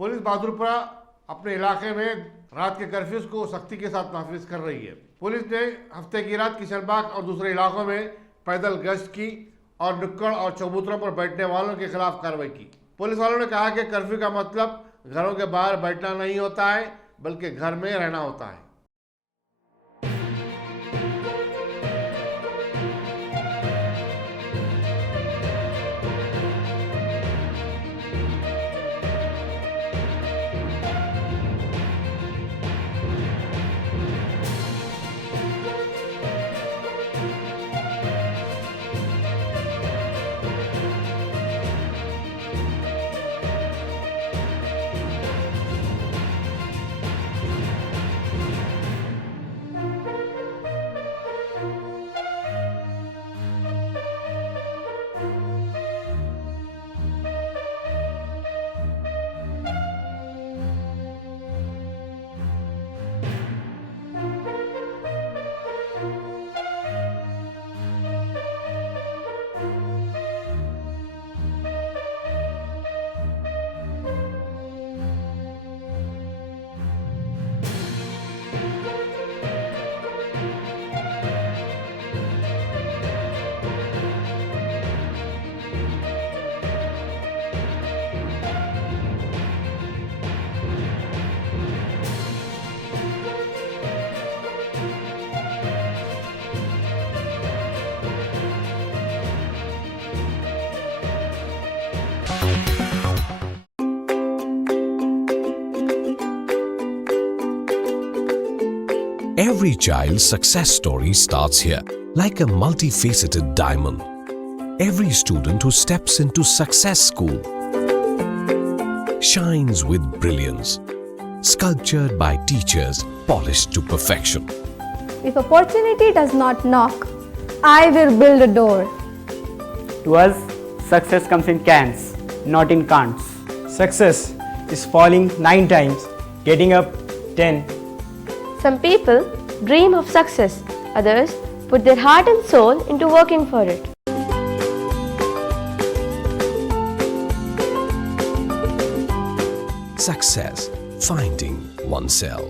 Police Bahadurpura अपने इलाके में रात के कर्फ्यूज को सख्ती के साथ नाफिज कर रही है। पुलिस ने हफ्ते की रात किशन बाग और दूसरे इलाकों में पैदल गश्त की और नुक्कड़ और चबूतरों पर बैठने वालों के खिलाफ कार्रवाई की। पुलिस वालों ने कहा कि कर्फ्यू का मतलब घरों के बाहर बैठना नहीं होता है, बल्कि घर में रहना होता है। Every child's success story starts here, like a multifaceted diamond. Every student who steps into success school shines with brilliance, sculptured by teachers polished to perfection. If opportunity does not knock, I will build a door. To us, success comes in cans, not in can'ts. Success is falling 9 times, getting up 10. Some people dream of success, others put their heart and soul into working for it. Success, finding oneself.